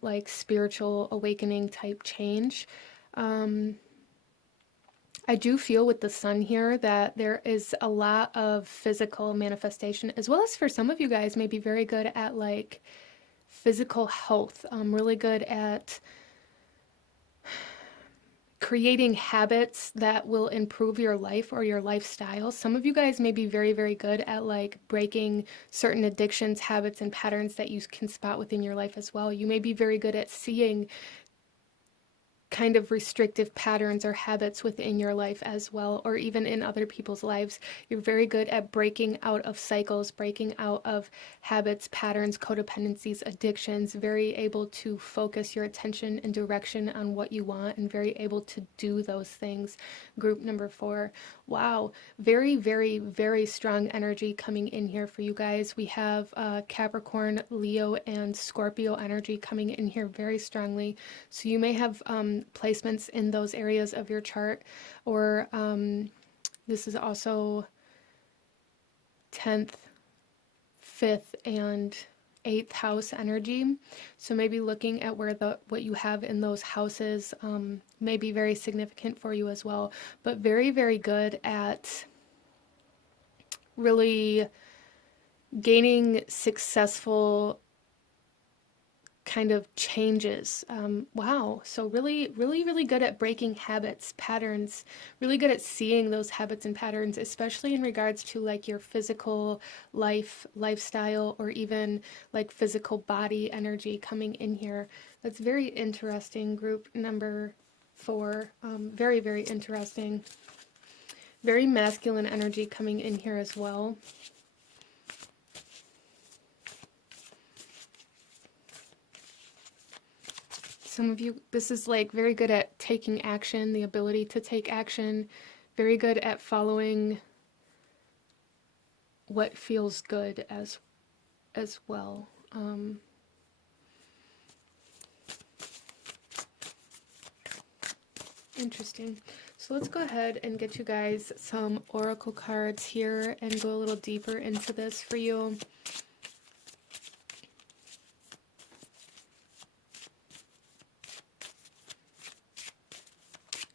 like spiritual awakening type change. I do feel with the Sun here that there is a lot of physical manifestation, as well as for some of you guys may be very good at like physical health, really good at creating habits that will improve your life or your lifestyle. Some of you guys may be very, very good at like breaking certain addictions, habits, and patterns that you can spot within your life as well. You may be very good at seeing kind of restrictive patterns or habits within your life as well, or even in other people's lives. You're very good at breaking out of cycles, breaking out of habits, patterns, codependencies, addictions, very able to focus your attention and direction on what you want and very able to do those things. Group number 4. Wow, very, very, very strong energy coming in here for you guys. We have Capricorn, Leo, and Scorpio energy coming in here very strongly. So you may have placements in those areas of your chart, or this is also 10th, 5th, and 8th house energy. So maybe looking at where what you have in those houses may be very significant for you as well, but very, very good at really gaining successful kind of changes. Wow. So really, really, really good at breaking habits, patterns, really good at seeing those habits and patterns, especially in regards to like your physical life, lifestyle, or even like physical body energy coming in here. That's very interesting. Group number 4. Very, very interesting. Very masculine energy coming in here as well. Some of you, this is like very good at taking action, the ability to take action, very good at following what feels good as well. Interesting. So let's go ahead and get you guys some oracle cards here and go a little deeper into this for you.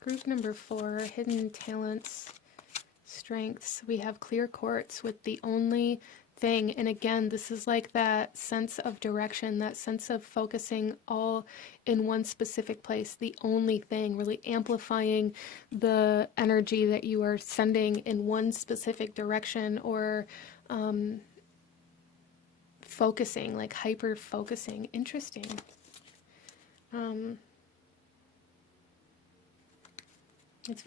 Group number 4, hidden talents, strengths. We have clear quartz with the only thing, and again, this is like that sense of direction, that sense of focusing all in one specific place, the only thing, really amplifying the energy that you are sending in one specific direction, or focusing, like hyper focusing. Interesting. It's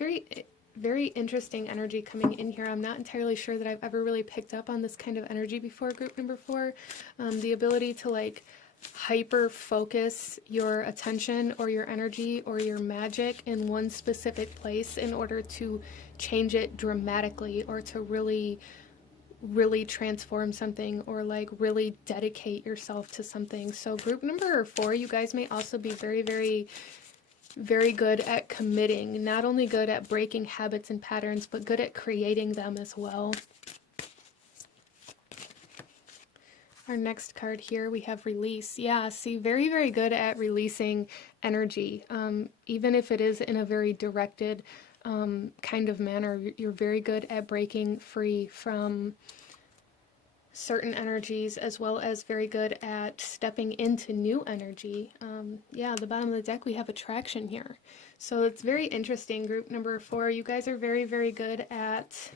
very interesting energy coming in here. I'm not entirely sure that I've ever really picked up on this kind of energy before, group number 4. The ability to like hyper focus your attention or your energy or your magic in one specific place in order to change it dramatically, or to really transform something, or like really dedicate yourself to something. So group number 4, you guys may also be very good at committing, not only good at breaking habits and patterns, but good at creating them as well. Our next card here, we have release. Yeah, see, very good at releasing energy, even if it is in a very directed kind of manner. You're very good at breaking free from certain energies, as well as very good at stepping into new energy. Yeah, the bottom of the deck, we have attraction here. So it's very interesting, group number 4. You guys are very good at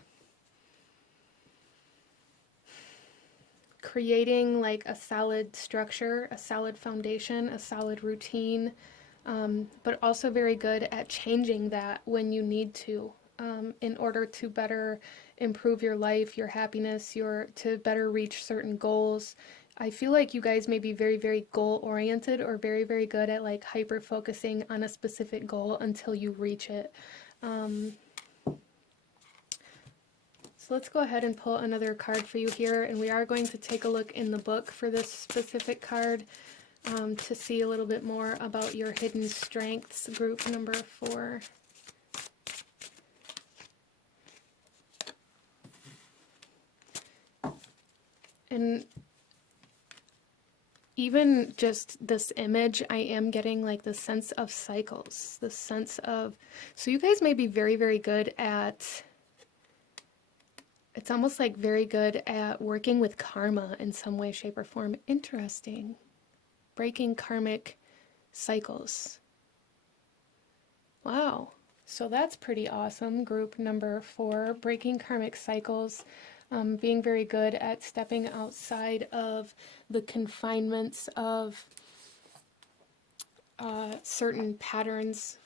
creating like a solid structure, a solid foundation, a solid routine, but also very good at changing that when you need to, in order to better improve your life, your happiness, to better reach certain goals. I feel like you guys may be very goal oriented, or very good at like hyper focusing on a specific goal until you reach it. So let's go ahead and pull another card for you here, and we are going to take a look in the book for this specific card, to see a little bit more about your hidden strengths, group number 4. And even just this image, I am getting like the sense of cycles, the sense of, so you guys may be very good at, it's almost like very good at working with karma in some way, shape, or form. Interesting. Breaking karmic cycles. Wow. So that's pretty awesome, group number 4. Breaking karmic cycles. Being very good at stepping outside of the confinements of certain patterns.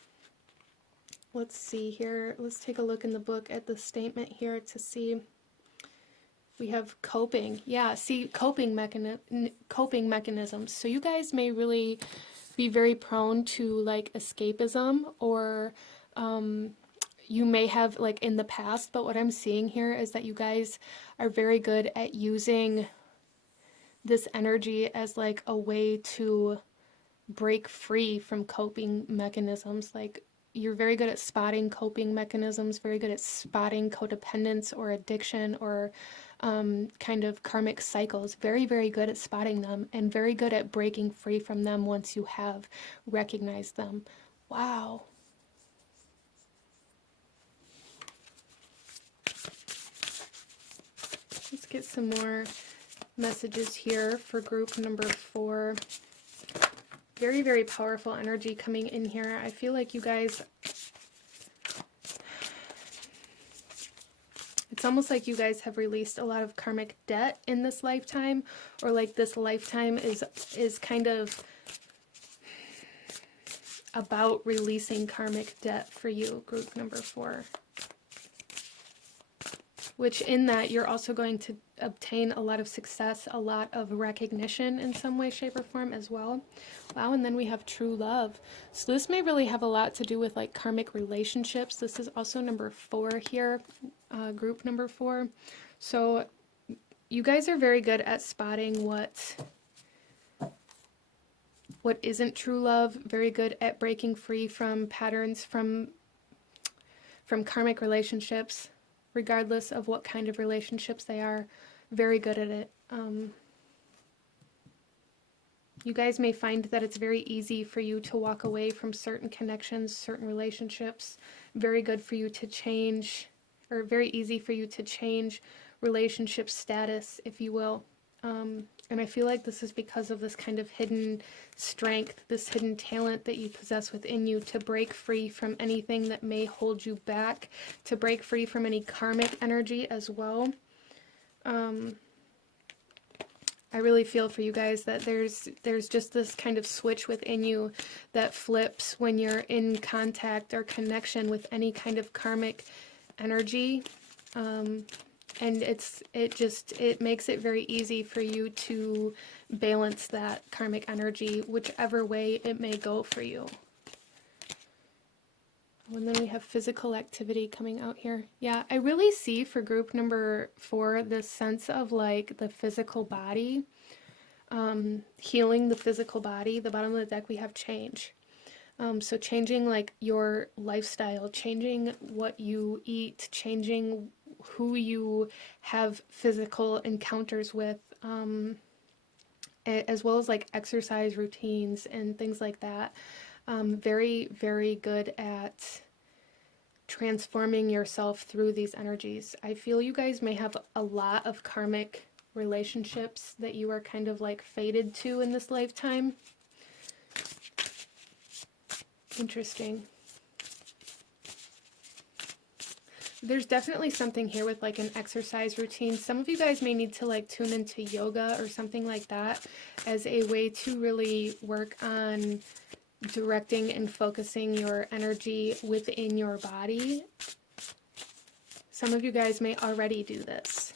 Let's see here. Let's take a look in the book at the statement here to see. We have coping. Yeah, see, coping mechanisms. So you guys may really be very prone to like escapism, or you may have like in the past, but what I'm seeing here is that you guys are very good at using this energy as like a way to break free from coping mechanisms. Like, you're very good at spotting coping mechanisms, very good at spotting codependence or addiction, or kind of karmic cycles. Very good at spotting them, and very good at breaking free from them once you have recognized them. Wow. Let's get some more messages here for group number 4. Very powerful energy coming in here. I feel like you guys, it's almost like you guys have released a lot of karmic debt in this lifetime, or like this lifetime is kind of about releasing karmic debt for you, group number 4. Which in that, you're also going to obtain a lot of success, a lot of recognition in some way, shape, or form as well. Wow, and then we have true love. So this may really have a lot to do with like karmic relationships. This is also number 4 here, group number 4. So you guys are very good at spotting what isn't true love, very good at breaking free from patterns, from from karmic relationships, regardless of what kind of relationships they are. Very good at it. You guys may find that it's very easy for you to walk away from certain connections, certain relationships. Very good for you to change, or very easy for you to change relationship status, if you will. And I feel like this is because of this kind of hidden strength, this hidden talent that you possess within you to break free from anything that may hold you back, to break free from any karmic energy as well. I really feel for you guys that there's just this kind of switch within you that flips when you're in contact or connection with any kind of karmic energy. And it makes it very easy for you to balance that karmic energy, whichever way it may go for you. And then we have physical activity coming out here. Yeah, I really see for group number 4 this sense of like the physical body, healing the physical body. The bottom of the deck we have change. So changing like your lifestyle, changing what you eat, changing who you have physical encounters with, as well as like exercise routines and things like that. Very, very good at transforming yourself through these energies. I feel you guys may have a lot of karmic relationships that you are kind of like fated to in this lifetime. Interesting. There's definitely something here with like an exercise routine. Some of you guys may need to like tune into yoga or something like that as a way to really work on directing and focusing your energy within your body. Some of you guys may already do this.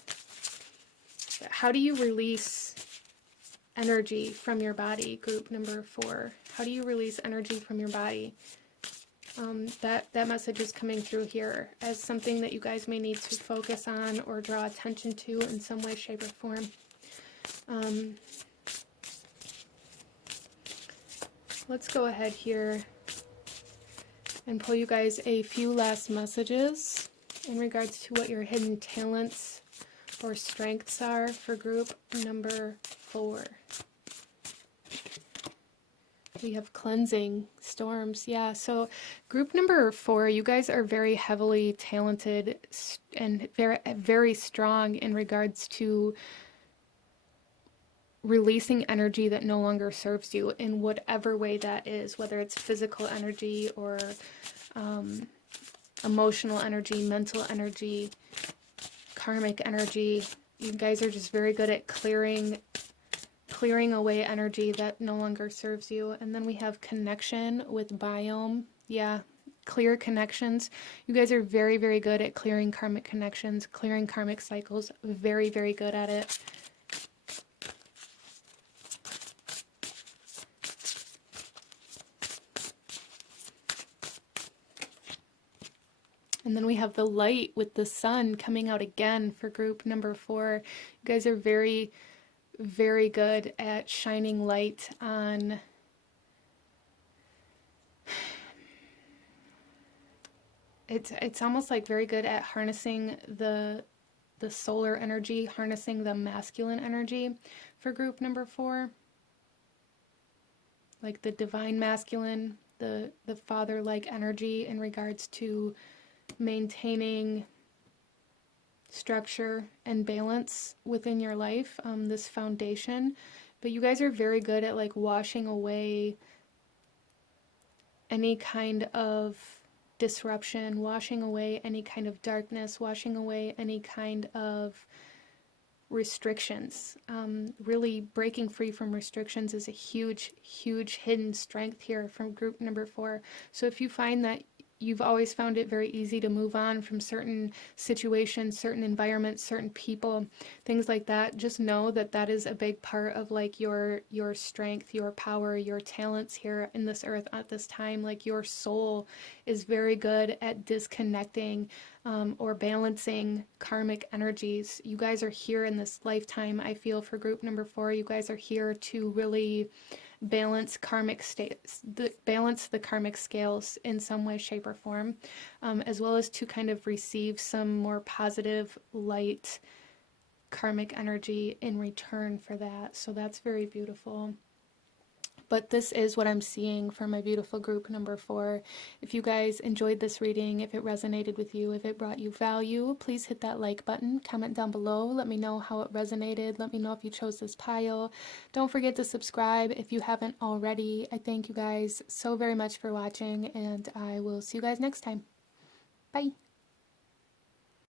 How do you release energy from your body, group number 4? How do you release energy from your body? That message is coming through here as something that you guys may need to focus on or draw attention to in some way, shape, or form. Let's go ahead here and pull you guys a few last messages in regards to what your hidden talents or strengths are for group number 4. We have cleansing, storms. Yeah, so group number 4, you guys are very heavily talented and very, very strong in regards to releasing energy that no longer serves you in whatever way that is, whether it's physical energy or emotional energy, mental energy, karmic energy. You guys are just very good at clearing away energy that no longer serves you. And then we have connection with biome. Yeah, clear connections. You guys are very, very good at clearing karmic connections, clearing karmic cycles. Very, very good at it. And then we have the light with the sun coming out again for group number 4. You guys are very, very good at shining light on it's almost like very good at harnessing the solar energy, harnessing the masculine energy for group number 4. Like the divine masculine, the father-like energy in regards to maintaining structure and balance within your life, this foundation. But you guys are very good at like washing away any kind of disruption, washing away any kind of darkness, washing away any kind of restrictions. Really breaking free from restrictions is a huge, huge hidden strength here from group number 4. So if you find that you've always found it very easy to move on from certain situations, certain environments, certain people, things like that, just know that that is a big part of like your strength, your power, your talents here in this earth at this time. Like your soul is very good at disconnecting or balancing karmic energies. You guys are here in this lifetime, I feel, for group number 4. You guys are here to really balance balance the karmic scales in some way, shape, or form, as well as to kind of receive some more positive light karmic energy in return for that. So that's very beautiful. But this is what I'm seeing for my beautiful group number 4. If you guys enjoyed this reading, if it resonated with you, if it brought you value, please hit that like button, comment down below, let me know how it resonated, let me know if you chose this pile. Don't forget to subscribe if you haven't already. I thank you guys so very much for watching, and I will see you guys next time. Bye!